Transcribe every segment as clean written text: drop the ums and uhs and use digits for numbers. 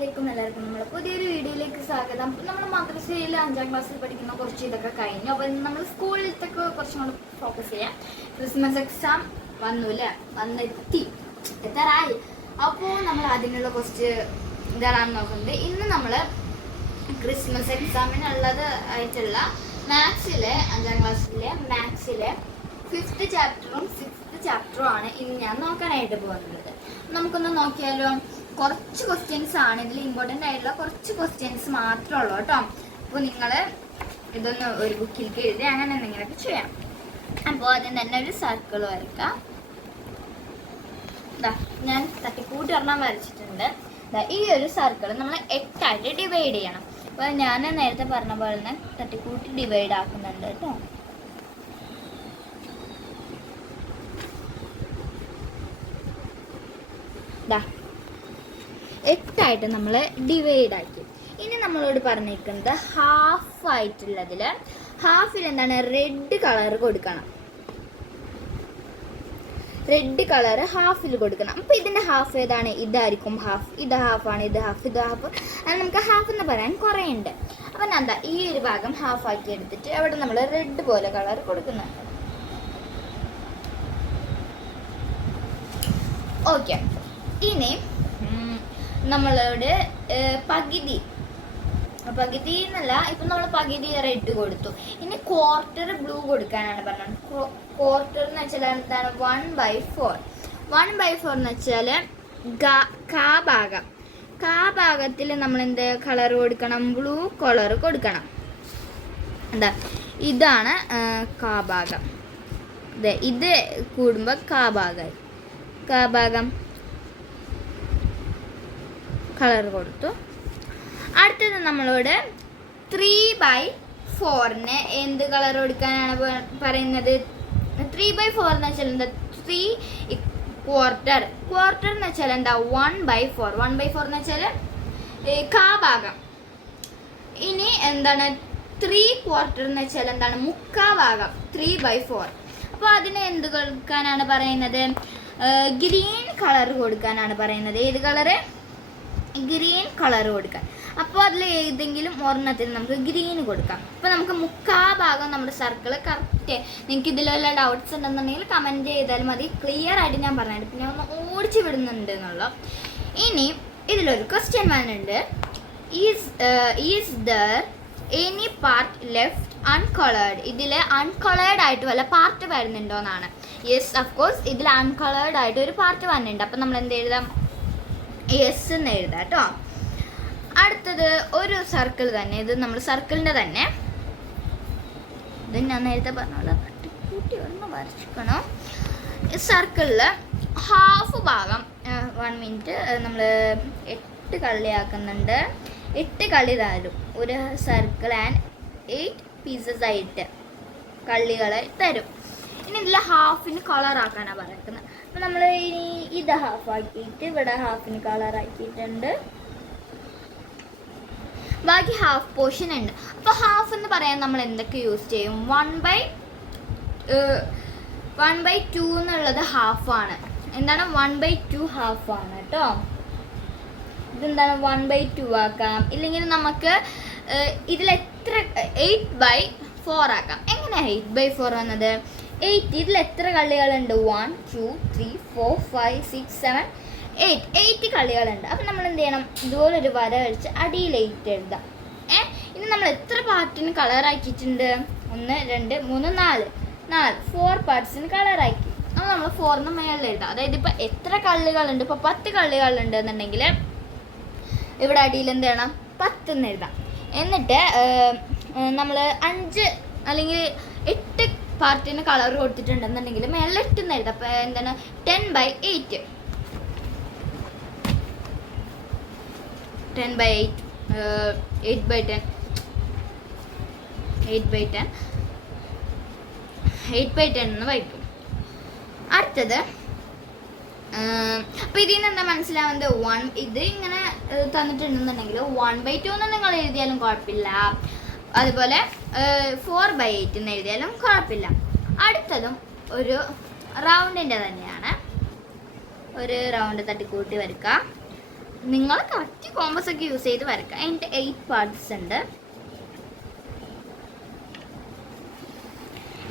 അസ്സലാമലൈക്കും. എല്ലാവർക്കും നമ്മുടെ പുതിയൊരു വീഡിയോയിലേക്ക് സ്വാഗതം. നമ്മൾ മദ്രസയിൽ 5ാം ക്ലാസ്സിൽ പഠിക്കുന്ന കുറച്ച് ഇതൊക്കെ കഴിഞ്ഞു. അപ്പോൾ നമ്മൾ സ്കൂളിലത്തൊക്കെ കുറച്ചും കൂടി ഫോക്കസ് ചെയ്യാം. ക്രിസ്മസ് എക്സാം എത്താറായി. അപ്പോൾ നമ്മൾ അതിനുള്ള കുറച്ച് ഇതാണെന്ന് നോക്കുന്നത്. ഇന്ന് നമ്മൾ ക്രിസ്മസ് എക്സാമിനുള്ളത് ആയിട്ടുള്ള മാത്സിലെ 5ാം ക്ലാസ്സിലെ മാത്സിലെ 5th ചാപ്റ്ററും 6th ചാപ്റ്ററും ആണ് ഇന്ന് ഞാൻ നോക്കാനായിട്ട് പോകുന്നത്. നമുക്കൊന്ന് നോക്കിയാലോ. കുറച്ച് ക്വസ്റ്റ്യൻസ് ആണ് ഇതിൽ ഇമ്പോർട്ടൻ്റ് ആയിട്ടുള്ള കുറച്ച് ക്വസ്റ്റ്യൻസ് മാത്രമേ ഉള്ളൂ കേട്ടോ. അപ്പോൾ നിങ്ങൾ ഇതൊന്ന് ഒരു ബുക്കിലേക്ക് എഴുതി അങ്ങനെ എന്തെങ്കിലുമൊക്കെ ചെയ്യാം. അപ്പോൾ ആദ്യം തന്നെ ഒരു സർക്കിൾ വരയ്ക്കാം. ഞാൻ തട്ടിക്കൂട്ടി ഒരെണ്ണം വരച്ചിട്ടുണ്ട്. ഈ ഒരു സർക്കിൾ നമ്മൾ 8 ആയിട്ട് ഡിവൈഡ് ചെയ്യണം. അപ്പോൾ ഞാൻ നേരത്തെ പറഞ്ഞ പോലെ തന്നെ തട്ടിക്കൂട്ടി ഡിവൈഡ് ആക്കുന്നുണ്ട് കേട്ടോ. എട്ടായിട്ട് നമ്മൾ ഡിവൈഡ് ആക്കി. ഇനി നമ്മളോട് പറഞ്ഞിരിക്കുന്നത് ഹാഫ് ആയിട്ടുള്ളതിൽ ഹാഫിൽ എന്താണ് റെഡ് കളർ കൊടുക്കണം. റെഡ് കളർ ഹാഫിൽ കൊടുക്കണം. അപ്പോൾ ഇതിൻ്റെ ഹാഫ് ഏതാണ്? ഇതായിരിക്കും ഹാഫ്. ഇത് ഹാഫാണ്, ഇത് ഹാഫ്, ഇത് ഹാഫ്. അത് നമുക്ക് ഹാഫ് എന്ന് പറയാൻ കുറേ ഉണ്ട്. അപ്പം ഞാൻ എന്താ ഈ ഒരു ഭാഗം ഹാഫ് ആക്കി എടുത്തിട്ട് അവിടെ നമ്മൾ റെഡ് പോലെ കളർ കൊടുക്കുന്നുണ്ട്. ഓക്കെ, ഇനി നമ്മളോട് പകുതി എന്നല്ല, ഇപ്പം നമ്മൾ പകുതി റെഡ് കൊടുത്തു. ഇനി ക്വാർട്ടർ ബ്ലൂ കൊടുക്കാനാണ് പറഞ്ഞത്. ക്വാർട്ടർ എന്ന് വെച്ചാൽ എന്താണ്? 1/4. 1/4 എന്ന് വെച്ചാൽ ഭാഗത്തിൽ നമ്മൾ എന്ത് കളർ കൊടുക്കണം? ബ്ലൂ കളർ കൊടുക്കണം. എന്താ ഇതാണ് ഭാഗം. ഇത് കൂടുമ്പോൾ ഭാഗം കളർ കൊടുത്തു. അടുത്തത് നമ്മളോട് 3/4 എന്ത് കളർ കൊടുക്കാനാണ് പറയുന്നത്? 3/4 എന്ന് വെച്ചാൽ എന്താ? 3 ക്വാർട്ടർ എന്ന് വെച്ചാൽ എന്താ? 1/4. 1/4 എന്ന് വെച്ചാൽ ഭാഗം. ഇനി എന്താണ് 3 ക്വാർട്ടർ എന്ന് വെച്ചാൽ എന്താണ്? ഭാഗം. 3/4. അപ്പോൾ അതിന് എന്ത് കൊടുക്കാനാണ് പറയുന്നത്? ഗ്രീൻ കളർ കൊടുക്കാനാണ് പറയുന്നത്. ഏത് കളറ്? ഗ്രീൻ കളർ കൊടുക്കാൻ. അപ്പോൾ അതിൽ ഏതെങ്കിലും ഒരെണ്ണത്തിന് നമുക്ക് ഗ്രീൻ കൊടുക്കാം. അപ്പോൾ നമുക്ക് ഭാഗം നമ്മുടെ സർക്കിൾ കറക്റ്റ്. നിങ്ങൾക്ക് ഇതിൽ വല്ല ഡൗട്ട്സ് ഉണ്ടെന്നുണ്ടെങ്കിൽ കമൻറ്റ് ചെയ്താൽ മതി. ക്ലിയർ ആയിട്ട് ഞാൻ പറഞ്ഞിട്ട് പിന്നെ ഒന്ന് ഓടിച്ച് വിടുന്നുണ്ട് എന്നുള്ള. ഇനി ഇതിലൊരു ക്വസ്റ്റ്യൻ വരുന്നുണ്ട്. Is there any part left uncoloured? ഇതിൽ അൺകളേർഡ് ആയിട്ട് വല്ല പാർട്ട് വരുന്നുണ്ടോ എന്നാണ്. യെസ്, അഫ്കോഴ്സ് ഇതിൽ അൺകളേർഡ് ആയിട്ട് ഒരു പാർട്ട് വരുന്നുണ്ട്. അപ്പം നമ്മൾ എന്ത് എഴുതാം? യെസ് എന്ന് എഴുതാം കേട്ടോ. അടുത്തത് ഒരു സർക്കിൾ തന്നെ. ഇത് നമ്മൾ സർക്കിളിൻ്റെ തന്നെ. ഇത് ഞാൻ നേരത്തെ പറഞ്ഞ കൂട്ടി ഒന്ന് വരച്ചിക്കണം. സർക്കിളിൽ ഹാഫ് ഭാഗം 1 മിനിറ്റ് നമ്മൾ 8 കള്ളിയാക്കുന്നുണ്ട്. 8 കള്ളി തരും. ഒരു സർക്കിൾ ആൻഡ് 8 പീസസ് ആയിട്ട് കള്ളികളെ തരും. ഇനി ഇതിൽ ഹാഫിന് കളറാക്കാനാണ് പറയുന്നത്. അപ്പം നമ്മൾ ഇനി ഇത് ഹാഫ് ആക്കിയിട്ട് ഇവിടെ ഹാഫിന് കളറാക്കിയിട്ടുണ്ട്. ബാക്കി ഹാഫ് പോർഷൻ ഉണ്ട്. അപ്പോൾ ഹാഫ് എന്ന് പറയാൻ നമ്മൾ എന്തൊക്കെ യൂസ് ചെയ്യും? 1/2 എന്നുള്ളത് ഹാഫാണ്. എന്താണ്? 1/2 ഹാഫാണ് കേട്ടോ. ഇതെന്താണ്? 1/2 ആക്കാം. ഇല്ലെങ്കിൽ നമുക്ക് ഇതിലെത്ര 8/4 ആക്കാം. എങ്ങനെയാണ് 8/4 വന്നത്? 8 ഇതിൽ എത്ര കള്ളികളുണ്ട്? 1 2 3 4 5 6 7 8 കള്ളികളുണ്ട്. അപ്പം നമ്മൾ എന്ത് ചെയ്യണം? ഇതുപോലൊരു വര കഴിച്ച് അടിയിൽ 8 എഴുതാം. ഇനി നമ്മൾ എത്ര പാർട്ടിന് കളറാക്കിയിട്ടുണ്ട്? 1 2 3 4 4 പാർട്സിന് കളറാക്കി. അപ്പോൾ നമ്മൾ 4 മേളിൽ എഴുതാം. അതായത് ഇപ്പോൾ എത്ര കള്ളികളുണ്ട്? ഇപ്പോൾ 10 കള്ളികളുണ്ട് എന്നുണ്ടെങ്കിൽ ഇവിടെ അടിയിൽ എന്ത് ചെയ്യണം? 10 എന്ന് എഴുതാം. എന്നിട്ട് നമ്മൾ 5 അല്ലെങ്കിൽ 8 പാർട്ടിന് കളർ കൊടുത്തിട്ടുണ്ടെന്നുണ്ടെങ്കിൽ മേളിൽ 8 എന്ന് എഴുതാം. അപ്പോൾ എന്താണ്? 10/8. 10/8 8/10 8/10 എന്ന് വായിക്കും. അടുത്തത് അപ്പോൾ ഇതിൽ നിന്ന് എന്താ മനസ്സിലാവുന്നത്? ഇത് ഇങ്ങനെ തന്നിട്ടുണ്ടെന്നുണ്ടെങ്കിൽ 1/2 എന്ന് നിങ്ങൾ എഴുതിയാലും കുഴപ്പമില്ല. അതുപോലെ 4/8 എന്ന് എഴുതിയാലും കുഴപ്പമില്ല. അടുത്തതും ഒരു റൗണ്ടിൻ്റെ തന്നെയാണ്. ഒരു റൗണ്ട് തട്ടിക്കൂട്ടി വരയ്ക്കുക. നിങ്ങൾ കറക്റ്റ് കോമ്പസ് ഒക്കെ യൂസ് ചെയ്ത് വരക്കുക. അതിൻ്റെ 8 പാർട്സ് ഉണ്ട്.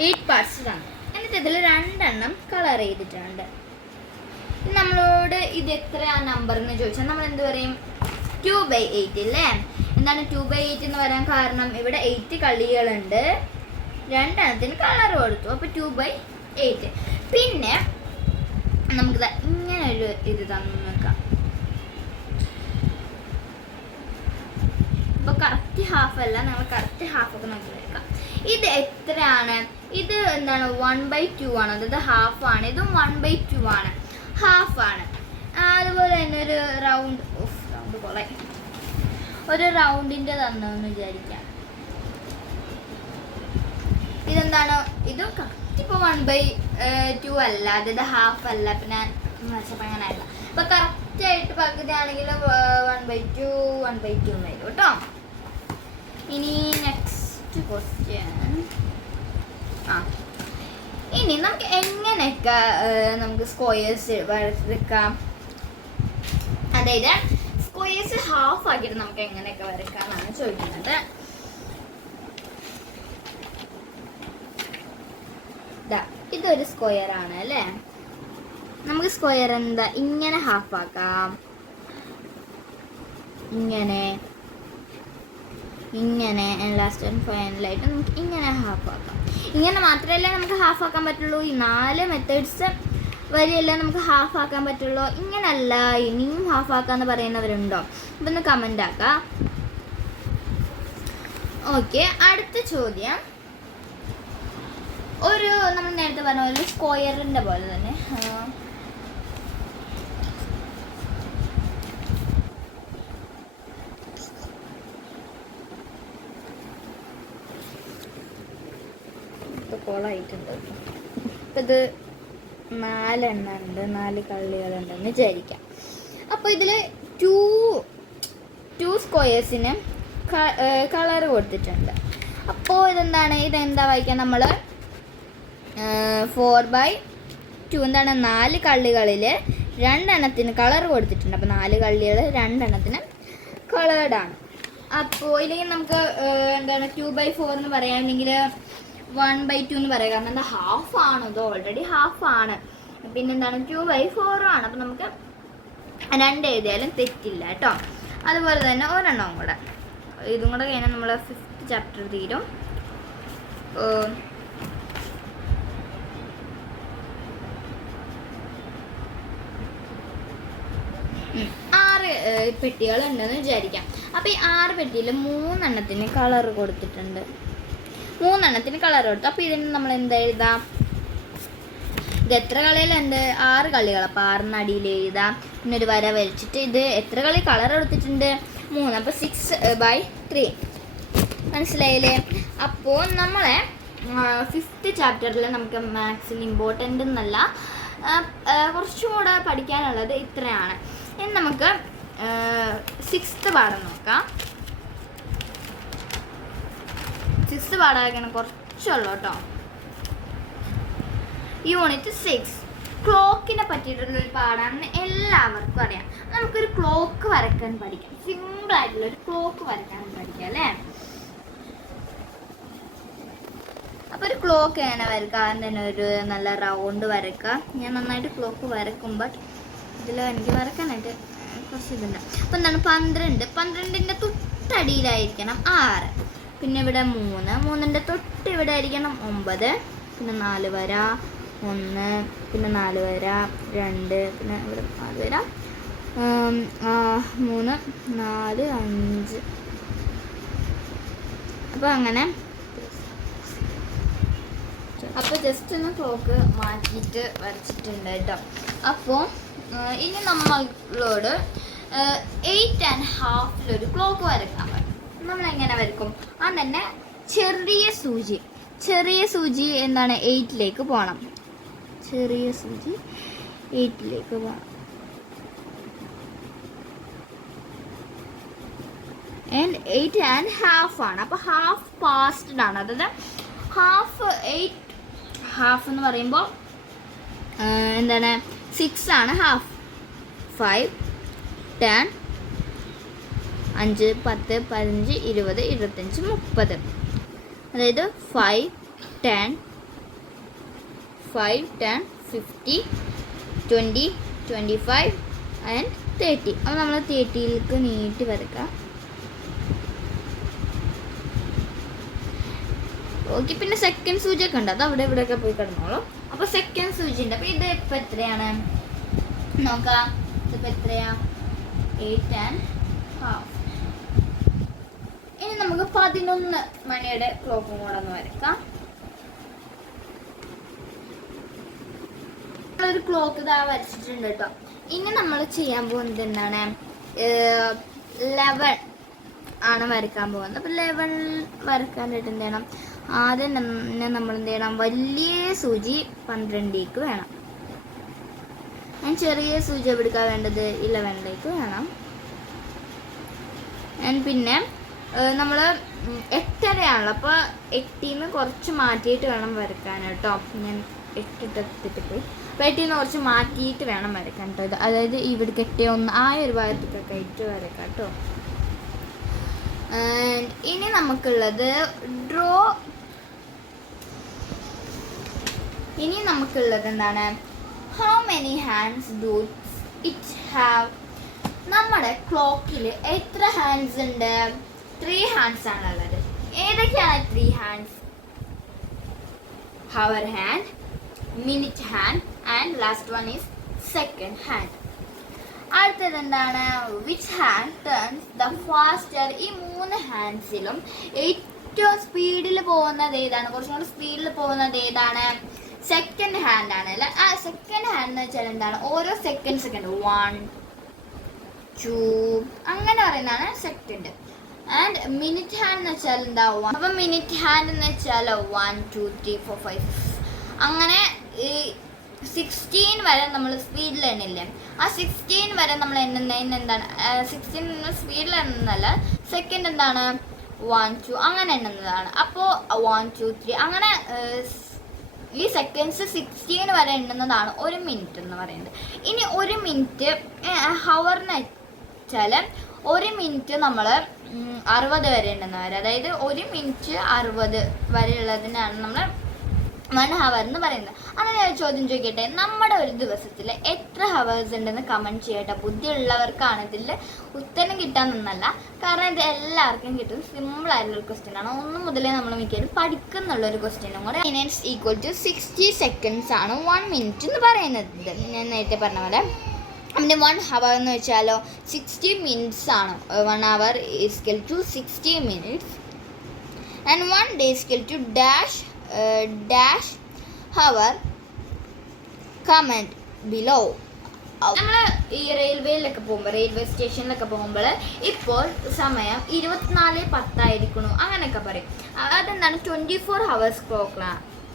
8 പാർട്സ് ആണ്. എന്നിട്ട് ഇതിൽ 2 എണ്ണം കളർ ചെയ്തിട്ടുണ്ട്. നമ്മളോട് ഇത് എത്രയാ നമ്പർ എന്ന് ചോദിച്ചാൽ നമ്മൾ എന്ത് പറയും? 2/8 അല്ലേ? എന്താണ് 2/8 എന്ന് പറയാൻ കാരണം? ഇവിടെ 8 കളികളുണ്ട്, 2 എണ്ണത്തിന് കളർ കൊടുത്തു, അപ്പോൾ 2/8. പിന്നെ നമുക്ക് ഇങ്ങനെ ഒരു ഇത് തന്നു നോക്കാം. ഇപ്പോൾ കറക്റ്റ് ഹാഫ് അല്ല, നമ്മൾ കറക്റ്റ് ഹാഫ് ഒക്കെ നമുക്ക് എടുക്കാം. ഇത് എത്രയാണ്? ഇത് എന്താണ് 1/2 ആണ്, അതായത് ഹാഫ് ആണ്. ഇതും 1/2 ആണ്, ഹാഫ് ആണ്. അതുപോലെ തന്നെ ഒരു റൗണ്ട് പോലെ ഒരു റൗണ്ടിൻ്റെ തന്നെന്ന് വിചാരിക്കാം. ഇതെന്താണ്? ഇത് കറക്റ്റ് ഇപ്പോൾ 1/2 അല്ല, അതായത് ഹാഫ് അല്ല, പിന്നെ അങ്ങനെ അല്ല. അപ്പോൾ കറക്റ്റായിട്ട് പകുതി ആണെങ്കിൽ 1/2 1/2 വരും കേട്ടോ. ഇനി നെക്സ്റ്റ് ക്വസ്റ്റ്യൻ. ഇനി നമുക്ക് എങ്ങനെയൊക്കെ നമുക്ക് സ്ക്വയേഴ്സ് വരക്കാം, അതായത് സ്ക്വയേഴ്സ് ഹാഫ് ആക്കിയിട്ട് നമുക്ക് എങ്ങനെയൊക്കെ വരക്കാമെന്നാണ് ചോദിക്കുന്നത്. ഇതൊരു സ്ക്വയർ ആണ് അല്ലേ? നമുക്ക് സ്ക്വയർ എന്താ ഇങ്ങനെ ഹാഫ് ആക്കാം, ഇങ്ങനെ ഇങ്ങനെ ലാസ്റ്റ് ആൻഡ് ഫൈനലായിട്ട് നമുക്ക് ഇങ്ങനെ ഹാഫ് ആക്കാം. ഇങ്ങനെ മാത്രമല്ല നമുക്ക് ഹാഫ് ആക്കാൻ പറ്റുള്ളൂ. ഈ 4 മെത്തേഡ്സ് വരെയല്ല നമുക്ക് ഹാഫ് ആക്കാൻ പറ്റുള്ളൂ. ഇങ്ങനല്ല ഇനിയും ഹാഫ് ആക്കാന്ന് പറയുന്നവരുണ്ടോ? അപ്പം ഒന്ന് കമൻ്റ് ആക്കാം. ഓക്കെ, അടുത്ത ചോദ്യം. ഒരു നമ്മൾ നേരത്തെ പറഞ്ഞ ഒരു സ്ക്വയറിൻ്റെ പോലെ തന്നെ കോളായിട്ടുണ്ട്. ഇപ്പം ഇത് 4 എണ്ണം ഉണ്ട്, 4 കളികളുണ്ടെന്ന് വിചാരിക്കാം. അപ്പോൾ ഇതിൽ 2 സ്ക്വയേഴ്സിന് കളർ കൊടുത്തിട്ടുണ്ട്. അപ്പോൾ ഇതെന്താ വായിക്കാൻ? നമ്മൾ 4/2 എന്താണ് 4 കള്ളികളിൽ 2 എണ്ണത്തിന് കളർ കൊടുത്തിട്ടുണ്ട്. അപ്പോൾ 4 കള്ളികൾ 2 എണ്ണത്തിന് കളേർഡാണ്. അപ്പോൾ ഇല്ലെങ്കിൽ നമുക്ക് എന്താണ് 2/4 എന്ന് പറയാം, അല്ലെങ്കിൽ 1/2 എന്ന് പറയാം. കാരണം എന്താ ഹാഫ് ആണ്, ഇത് ഓൾറെഡി ഹാഫ് ആണ്. പിന്നെന്താണ് 2/4 ആണ്. അപ്പം നമുക്ക് 2 എഴുതിയാലും തെറ്റില്ല കേട്ടോ. അതുപോലെ തന്നെ ഒരെണ്ണവും കൂടെ, ഇതും കൂടെ കഴിഞ്ഞാൽ നമ്മൾ 5th ചാപ്റ്റർ തീരും. 6 പെട്ടികളുണ്ടെന്ന് വിചാരിക്കാം. അപ്പോൾ ഈ 6 പെട്ടിയിൽ 3 എണ്ണത്തിന് കളർ കൊടുത്തിട്ടുണ്ട്. 3 എണ്ണത്തിന് കളർ കൊടുത്തു. അപ്പോൾ ഇതിന് നമ്മൾ എന്താ എഴുതാം? ഇത് എത്ര കളികളുണ്ട്? 6 കളികൾ. അപ്പോൾ 6 അടിയിൽ എഴുതാം. പിന്നെ ഒരു വര വരച്ചിട്ട് ഇത് എത്ര കളി കളർ കൊടുത്തിട്ടുണ്ട്? 3. അപ്പോൾ 6/3. മനസ്സിലായില്ലേ? അപ്പോൾ നമ്മളെ 5th ചാപ്റ്ററിൽ നമുക്ക് മാത്സിൽ ഇമ്പോർട്ടൻ്റ് എന്നല്ല, കുറച്ചും കൂടെ പഠിക്കാനുള്ളത് ഇത്രയാണ്. ഇനി നമുക്ക് 6th പാഠം നോക്കാം. 6th പാഠമാക്കണം, കുറച്ചുള്ളൂ കേട്ടോ. യൂണിറ്റ് 6 ക്ലോക്കിനെ പറ്റിയിട്ടുള്ളൊരു പാഠാണെന്ന് എല്ലാവർക്കും അറിയാം. നമുക്കൊരു ക്ലോക്ക് വരക്കാൻ പഠിക്കാം. സിമ്പിളായിട്ടുള്ളൊരു ക്ലോക്ക് വരക്കാൻ പഠിക്കാം അല്ലേ? അപ്പോൾ ഒരു ക്ലോക്ക് എങ്ങനെ വരക്കാൻ തന്നെ ഒരു നല്ല റൗണ്ട് വരക്കുക. ഞാൻ നന്നായിട്ട് ക്ലോക്ക് വരക്കുമ്പോൾ ഇതിൽ എനിക്ക് വരക്കാനായിട്ട് കുറച്ച് ഇതുണ്ട്. അപ്പോൾ എന്താണ് 12ൻ്റെ തൊട്ടടിയിലായിരിക്കണം 6. പിന്നെ ഇവിടെ 3ൻ്റെ തൊട്ട് ഇവിടെ ആയിരിക്കണം 9. പിന്നെ 4 വര 1, പിന്നെ 4 വര 2, പിന്നെ ഇവിടെ 4 വര 3, 4, 5. അപ്പോൾ അങ്ങനെ അപ്പോൾ ജസ്റ്റ് ഒന്ന് ക്ലോക്ക് മാറ്റിയിട്ട് വരച്ചിട്ടുണ്ട് കേട്ടോ. അപ്പോൾ ഇനി നമ്മളോട് 8.5 ക്ലോക്ക് വരക്കാൻ പറ്റും. നമ്മളെങ്ങനെ വരക്കും? തന്നെ ചെറിയ സൂചി എന്താണ് 8ലേക്ക് പോകണം. ചെറിയ സൂചി 8ലേക്ക് പോകണം. ആൻഡ് 8.5 ആണ്. അപ്പോൾ ഹാഫ് പാസ്റ്റഡ് ആണ്. അതായത് ഹാഫ് എന്ന് പറയുമ്പോൾ എന്താണ് 6 ആണ് ഹാഫ്. 5, 10, 5, 10, 15, 20, 25, 30. അതായത് 5, 10, 50, 20, 25 ആൻഡ് 30. അപ്പോൾ നമ്മൾ 30ലേക്ക് നീട്ടി വരക്കാം. ഓക്കെ, പിന്നെ സെക്കൻഡ് സൂചിയൊക്കെ ഉണ്ട്, അത് അവിടെ ഇവിടെയൊക്കെ പോയി കിടന്നോളും. അപ്പോൾ സെക്കൻഡ് സൂചി ഉണ്ട്. അപ്പോൾ ഇത് ഇപ്പം എത്രയാണ് നോക്കാം. ഇതിപ്പോൾ എത്രയാ? 8.5. ഇനി നമുക്ക് 11 മണിയുടെ ക്ലോക്കും കൂടെ ഒന്ന് വരക്കാം. ഒരു ക്ലോക്ക് ഇതാ വരച്ചിട്ടുണ്ട് കേട്ടോ. ഇനി നമ്മൾ ചെയ്യാൻ പോകുന്നത് എന്താണ്? 11 ആണ് വരക്കാൻ പോകുന്നത്. അപ്പോൾ 11 വരക്കാനായിട്ട് എന്ത് ചെയ്യണം? ആദ്യം തന്നെ നമ്മൾ എന്ത് ചെയ്യണം? വലിയ സൂചി 12ലേക്ക് വേണം. ഞാൻ ചെറിയ സൂചി എവിടെക്കാ വേണ്ടത്? 11ലേക്ക് വേണം. പിന്നെ നമ്മൾ 8:30 അപ്പോൾ 8-ന്ന് കുറച്ച് മാറ്റിയിട്ട് വേണം വരക്കാൻ കേട്ടോ. ഞാൻ 8 ഇട്ടിട്ട് പോയി. അപ്പോൾ 8-ന്ന് കുറച്ച് മാറ്റിയിട്ട് വേണം വരക്കാൻ കേട്ടോ. അതായത് ഇവിടേക്ക് 8-1 ആ ഒരു ഭാഗത്തേക്കൊക്കെ ആയിട്ട് വരക്കാം കേട്ടോ. ഇനി നമുക്കുള്ളത് എന്താണ്? How many hands do it have? നമ്മുടെ ക്ലോക്കിൽ എത്ര ഹാൻഡ്സ് ഉണ്ട്? 3 ഹാൻഡ്സ് ആണുള്ളത്. ഏതൊക്കെയാണ് 3 hands? Hour hand, minute hand and last one is second hand. അടുത്തത് എന്താണ്? Which hand turns the faster? ഈ 3 ഹാൻഡ്സിലും ഏറ്റവും സ്പീഡിൽ പോകുന്നത് ഏതാണ്? കുറച്ചും കൂടി സ്പീഡിൽ പോകുന്നത് ഏതാണ്? സെക്കൻഡ് ഹാൻഡ് ആണ് അല്ലേ? ആ സെക്കൻഡ് ഹാൻഡ് എന്ന് വെച്ചാൽ എന്താണ്? ഓരോ സെക്കൻഡ് 1, 2 അങ്ങനെ പറയുന്നതാണ് സെക്കൻഡ്. ആൻഡ് മിനിറ്റ് ഹാൻഡ് എന്ന് വെച്ചാൽ എന്താ? 1. അപ്പം മിനിറ്റ് ഹാൻഡ് എന്ന് വെച്ചാൽ 1, 2, 3, 4, 5, 6 അങ്ങനെ ഈ 16 വരെ നമ്മൾ സ്പീഡിൽ എണ്ണില്ലേ? ആ 16 വരെ നമ്മൾ എണ്ണുന്നതിന് എന്താണ്? 16 സ്പീഡിൽ എണ്ണുന്നതല്ല, സെക്കൻഡ് എന്താണ്? 1, 2 അങ്ങനെ എണ്ണുന്നതാണ്. അപ്പോൾ 1, 2, 3 അങ്ങനെ ഈ സെക്കൻഡ്സ് 16 വരെ എണ്ണുന്നതാണ് 1 മിനിറ്റ് എന്ന് പറയുന്നത്. ഇനി 1 മിനിറ്റ് ഹവറിന് വെച്ചാൽ 1 മിനിറ്റ് നമ്മൾ 60 വരെ എണ്ണുന്നവർ, അതായത് 1 മിനിറ്റ് 60 വരെയുള്ളതിനാണ് നമ്മൾ 1 ഹവർ എന്ന് പറയുന്നത്. അങ്ങനെ ഞാൻ ചോദ്യം ചോദിക്കട്ടെ, നമ്മുടെ ഒരു ദിവസത്തിൽ എത്ര ഹവേഴ്സ് ഉണ്ടെന്ന് കമൻറ്റ് ചെയ്യട്ടെ. ബുദ്ധിയുള്ളവർക്കാണ് ഇതിൽ ഉത്തരം കിട്ടാൻ നിന്നല്ല, കാരണം ഇത് എല്ലാവർക്കും കിട്ടും. സിമ്പിൾ ആയിട്ടുള്ളൊരു ക്വസ്റ്റ്യൻ ആണ്. 1 മുതലേ നമ്മൾ മിക്കവാറും പഠിക്കുന്നുള്ളൊരു ക്വസ്റ്റ്യനും കൂടെ. മിനിറ്റ്സ് ഈക്വൽ ടു 60 സെക്കൻഡ്സ് ആണ് 1 മിനിറ്റ് എന്ന് പറയുന്നത്. ഞാൻ നേരത്തെ പറഞ്ഞ പോലെ പിന്നെ 1 ഹവർ എന്ന് വെച്ചാലോ 60 മിനിറ്റ്സ് ആണ്. 1 hour is equal to 60 minutes and 1 day is equal to dash hour. Comment below. നമ്മൾ ഈ റെയിൽവേയിലൊക്കെ പോകുമ്പോൾ, റെയിൽവേ സ്റ്റേഷനിലൊക്കെ പോകുമ്പോൾ ഇപ്പോൾ സമയം 24:10 ആയിരിക്കണു അങ്ങനെയൊക്കെ പറയും. അതെന്താണ്? 24 ഹവേഴ്സ്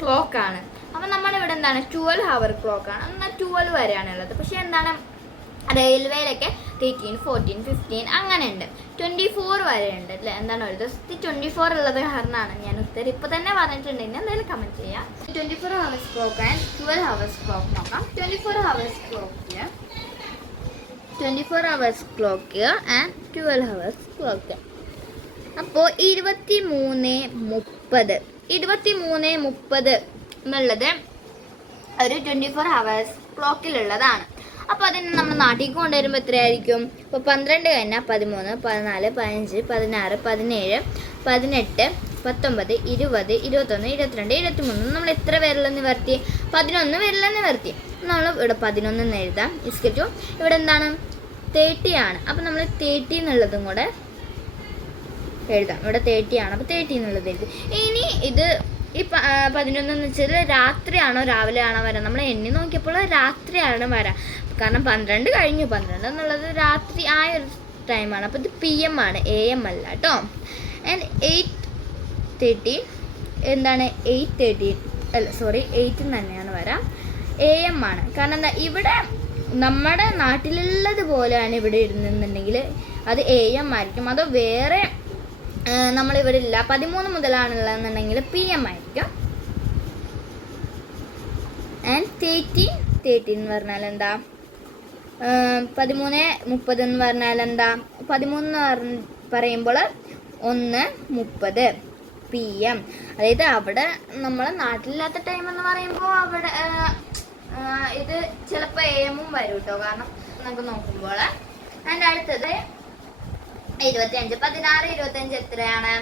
ക്ലോക്കാണ്. അപ്പം നമ്മളിവിടെ എന്താണ്? 12 ഹവർ ക്ലോക്കാണ്. എന്നാൽ 12 വരെയാണുള്ളത്. പക്ഷേ എന്താണ്? റെയിൽവേയിലൊക്കെ 13, 14, 15 അങ്ങനെ ഉണ്ട്. 24 വരെ ഉണ്ട് അല്ലേ? എന്താണ് ഒരു ദിവസത്തിൽ 24 ഉള്ളത് കാരണമാണ് ഞാൻ ഉത്തരം ഇപ്പോൾ തന്നെ പറഞ്ഞിട്ടുണ്ടെങ്കിൽ എന്തായാലും കമൻറ്റ് ചെയ്യാം. 24 hours clock and 12 hours clock നോക്കാം. 24 hours clock and 12 hours clock. അപ്പോൾ 23:30 എന്നുള്ളത് ഒരു 24 ഹവേഴ്സ് ക്ലോക്കിലുള്ളതാണ്. അപ്പോൾ അതിന് നമ്മൾ നാട്ടിലേക്ക് കൊണ്ടുവരുമ്പോൾ എത്രയായിരിക്കും? ഇപ്പോൾ 12 കഴിഞ്ഞാൽ 13, 14, 15, 16, 17, 18, 19, 20, 21, 22, 23 നമ്മൾ എത്ര വിരലെന്ന് നിവർത്തി? 11 വിരലെന്ന് നിവർത്തി. നമ്മൾ ഇവിടെ 11 എന്ന് എഴുതാം. ഇസ്കറ്റു ഇവിടെ എന്താണ്? 30 ആണ്. അപ്പോൾ നമ്മൾ 30 എന്നുള്ളതും കൂടെ എഴുതാം. ഇവിടെ 30 ആണ്. അപ്പോൾ 30 എന്നുള്ളത് എഴുതി. ഇനി ഇത് ഈ 11 എന്ന് വെച്ചാൽ രാത്രിയാണോ രാവിലെ ആണോ വരാം? നമ്മൾ എണ്ണി നോക്കിയപ്പോൾ രാത്രിയാണ് വരാം. കാരണം 12 കഴിഞ്ഞു. 12 എന്നുള്ളത് രാത്രി ആ ഒരു ടൈമാണ്. അപ്പോൾ ഇത് PM ആണ്, AM അല്ല കേട്ടോ. ആൻഡ് 8:30 എന്താണ്? 8 തന്നെയാണ് വരാം. AM ആണ്. കാരണം എന്താ? ഇവിടെ നമ്മുടെ നാട്ടിലുള്ളത് പോലെയാണ് ഇവിടെ ഇരുന്നുണ്ടെങ്കിൽ അത് AM ആയിരിക്കും. അതോ വേറെ നമ്മളിവിടെ ഇല്ല 13 മുതലാണുള്ളതെന്നുണ്ടെങ്കിൽ PM ആയിരിക്കും. ആൻഡ് 13 എന്ന് പറഞ്ഞാൽ എന്താ? 13:30 എന്ന് പറഞ്ഞാൽ എന്താ? 13 എന്ന് പറയുമ്പോൾ 1:30 PM. അതായത് അവിടെ നമ്മളെ നാട്ടിലില്ലാത്ത ടൈം എന്ന് പറയുമ്പോൾ അവിടെ ഇത് ചിലപ്പോൾ AM വരും കേട്ടോ, കാരണം നമുക്ക് നോക്കുമ്പോൾ. അതിൻ്റെ അടുത്തത് 25, 16, 25 എത്രയാണ്?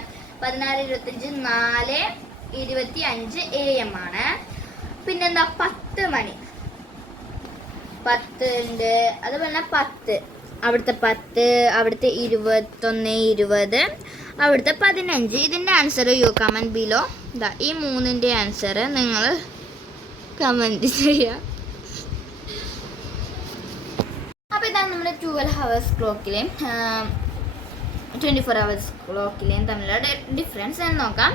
16, 25 4:25 AM ആണ്. പിന്നെന്താ 10 മണി, 10 ഉണ്ട്. അതുപോലെ 10, അവിടുത്തെ 10, അവിടുത്തെ 21, 20, അവിടുത്തെ 15. ഇതിൻ്റെ ആൻസർ യു കമൻറ്റ് ബിലോ. ഇതാ ഈ 3ൻ്റെ ആൻസർ നിങ്ങൾ കമൻറ്റ് ചെയ്യുക. അപ്പോൾ ഇതാണ് നമ്മുടെ 12 hours ക്ലോക്കിലെയും 24 hours ക്ലോക്കിലെയും തമ്മിലുള്ള ഡിഫറൻസ് എന്ന് നോക്കാം.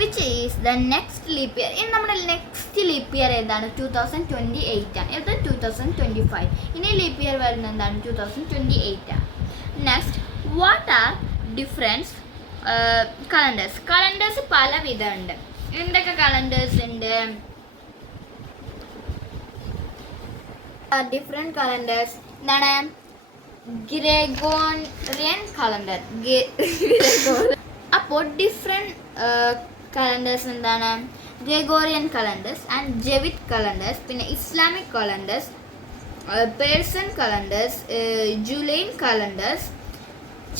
Which is the next leap year? ഇനി നമ്മുടെ നെക്സ്റ്റ് ലീപ്പ് ഇയർ ഏതാണ്? 2028 ആണ്. ഇത് 2025. ഇനി ലീപ്പ് ഇയർ വരുന്നത് എന്താണ്? 2028 ആണ്. Next, what are difference calendars? Calendars പല വിധമുണ്ട്. എന്തൊക്കെ കലണ്ടേഴ്സ് ഉണ്ട്? ഡിഫറെൻറ്റ് കലണ്ടേഴ്സ് എന്താണ്? Gregorian calendar. അപ്പോൾ ഡിഫറെൻറ്റ് കലണ്ടേഴ്സ് എന്താണ്? Gregorian calendars and Jewish calendars, പിന്നെ Islamic calendars, Persian calendars, Julian calendars,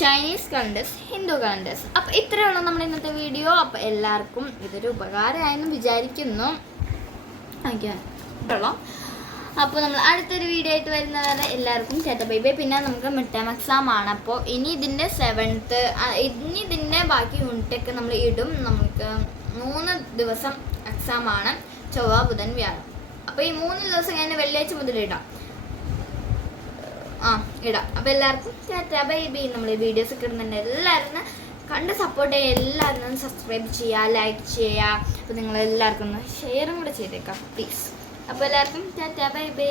Chinese calendars, Hindu calendars. അപ്പോൾ ഇത്രയുള്ള നമ്മുടെ ഇന്നത്തെ വീഡിയോ. അപ്പോൾ എല്ലാവർക്കും ഇതൊരു ഉപകാരമായെന്ന് വിചാരിക്കുന്നു. അപ്പോൾ നമ്മൾ അടുത്തൊരു വീഡിയോ ആയിട്ട് വരുന്നവരെ എല്ലാവർക്കും ചേട്ടാ ബൈ ബൈ. പിന്നെ നമുക്ക് മിഡ് ടേം എക്സാം ആണ്. അപ്പോൾ ഇനി ഇതിൻ്റെ 7th, ഇനി ഇതിൻ്റെ ബാക്കി യൂണിറ്റൊക്കെ നമ്മൾ ഇടും. നമുക്ക് 3 ദിവസം എക്സാം ആണ്, ചൊവ്വ, ബുധൻ, വ്യാഴം. അപ്പോൾ ഈ 3 ദിവസം കഴിഞ്ഞ് വെള്ളിയാഴ്ച മുതൽ ഇടാം. അപ്പോൾ എല്ലാവർക്കും ചേട്ടാ ബൈ ബൈ. നമ്മൾ ഈ വീഡിയോസ് ഒക്കെ ഇടുന്നുണ്ട്. എല്ലാവരും കണ്ട് സപ്പോർട്ട് ചെയ്യുക. എല്ലാവരും സബ്സ്ക്രൈബ് ചെയ്യുക, ലൈക്ക് ചെയ്യുക. അപ്പോൾ നിങ്ങൾ എല്ലാവർക്കും ഒന്ന് ഷെയറും കൂടെ ചെയ്തേക്കാം പ്ലീസ്. അപ്പോൾ എല്ലാവർക്കും ടാറ്റാ ബൈ ബൈ.